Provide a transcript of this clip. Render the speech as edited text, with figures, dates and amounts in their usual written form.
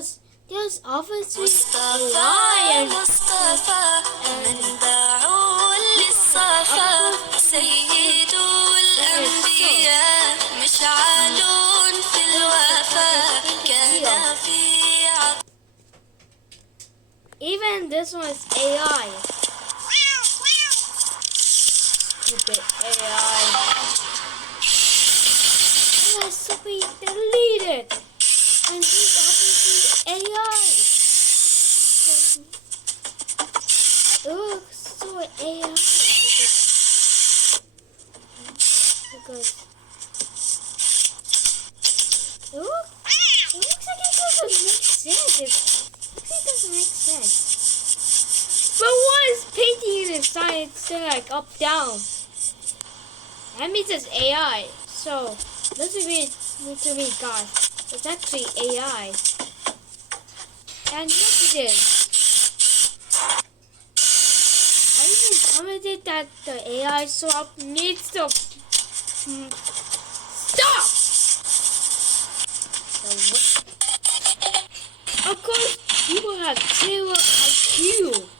there's obviously a مصطفى lion. مصطفى منبع للصفا سيد الأنبياء مشعل في الوفا كان في Even this one is AI. Stupid AI. Oh, that's so we deleted. And this is obviously AI. It looks so AI. Because it looks like it doesn't make sense. It doesn't make sense. But what is painting it instead like up down? That means it's AI. So listen to me guys. It's actually AI. And look at this. I even commented that the AI swap needs to stop. Of course, people have zero IQ.